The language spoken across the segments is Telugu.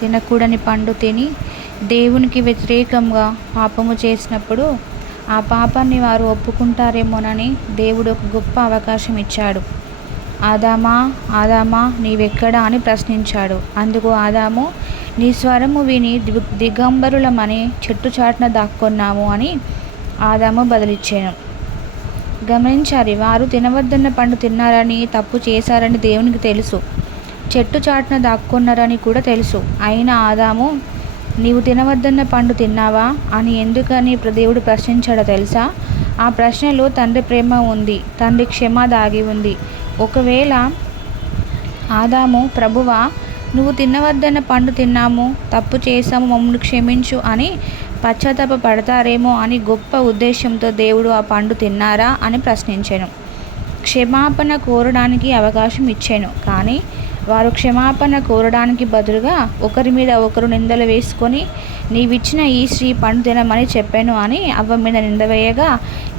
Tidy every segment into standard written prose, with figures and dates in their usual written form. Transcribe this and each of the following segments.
తినకూడని పండు తిని దేవునికి వ్యతిరేకంగా పాపము చేసినప్పుడు ఆ పాపాన్ని వారు ఒప్పుకుంటారేమోనని దేవుడు ఒక గొప్ప అవకాశం ఇచ్చాడు. ఆదామా, ఆదామా, నీవెక్కడా అని ప్రశ్నించాడు. అందుకు ఆదాము, నీ స్వరము విని దిగంబరులమని చెట్టు చాటున దాక్కున్నాము అని ఆదాము బదులిచ్చాను. గమనించాలి, వారు తినవద్దన్న పండు తిన్నారని, తప్పు చేశారని దేవునికి తెలుసు. చెట్టు చాటున దాక్కున్నారని కూడా తెలుసు. అయినా ఆదాము, నీవు తినవద్దన్న పండు తిన్నావా అని ఎందుకని దేవుడు ప్రశ్నించాడో తెలుసా? ఆ ప్రశ్నలో తండ్రి ప్రేమ ఉంది, తండ్రి క్షమ దాగి ఉంది. ఒకవేళ ఆదాము, ప్రభువా, నువ్వు తినవద్దన్న పండు తిన్నాము, తప్పు చేశాము, మమ్మల్ని క్షమించు అని పశ్చాత్తాప పడతారేమో అని గొప్ప ఉద్దేశంతో దేవుడు ఆ పండు తిన్నారా అని ప్రశ్నించాను. క్షమాపణ కోరడానికి అవకాశం ఇచ్చాను. కానీ వారు క్షమాపణ కోరడానికి బదులుగా ఒకరి మీద ఒకరు నిందలు వేసుకొని, నీవిచ్చిన ఈ స్త్రీ పండు తినమని చెప్పాను అని అవ్వ మీద నింద వేయగా,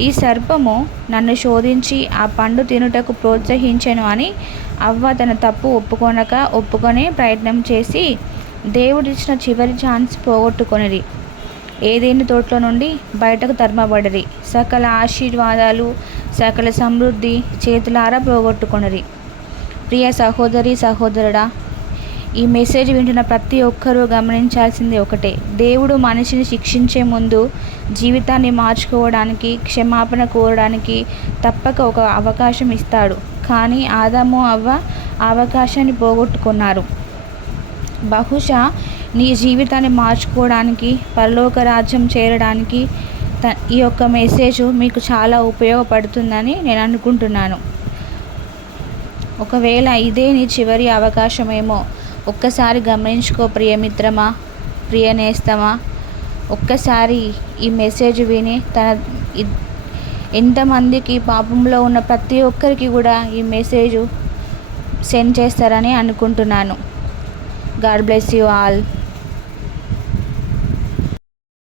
ఈ సర్పము నన్ను శోధించి ఆ పండు తినుటకు ప్రోత్సహించాను అని అవ్వ తన తప్పు ఒప్పుకొనే ప్రయత్నం చేసి దేవుడిచ్చిన చివరి ఛాన్స్ పోగొట్టుకొనిది. ఏదైనా తోటలో నుండి బయటకు తరమబడిరి. సకల ఆశీర్వాదాలు, సకల సమృద్ధి చేతులారా పోగొట్టుకొనిరి. ప్రియ సహోదరి, సహోదరుడా, ఈ మెసేజ్ వింటున్న ప్రతి ఒక్కరూ గమనించాల్సింది ఒకటే: దేవుడు మనిషిని శిక్షించే ముందు జీవితాన్ని మార్చుకోవడానికి, క్షమాపణ కోరడానికి తప్పక ఒక అవకాశం ఇస్తాడు. కానీ ఆదాము, అవ్వ ఆ అవకాశాన్ని పోగొట్టుకున్నారు. బహుశా నీ జీవితాన్ని మార్చుకోవడానికి, పరలోక రాజ్యం చేరడానికి ఈ యొక్క మెసేజ్ మీకు చాలా ఉపయోగపడుతుందని నేను అనుకుంటున్నాను. ఒకవేళ ఇదే నీ చివరి అవకాశమేమో. ఒక్కసారి గమనించుకో ప్రియమిత్రమా, ప్రియనేస్తమా. ఒక్కసారి ఈ మెసేజ్ విని ఎంతమందికి పాపంలో ఉన్న ప్రతి ఒక్కరికి కూడా ఈ మెసేజ్ సెండ్ చేస్తారని అనుకుంటున్నాను. God bless you all.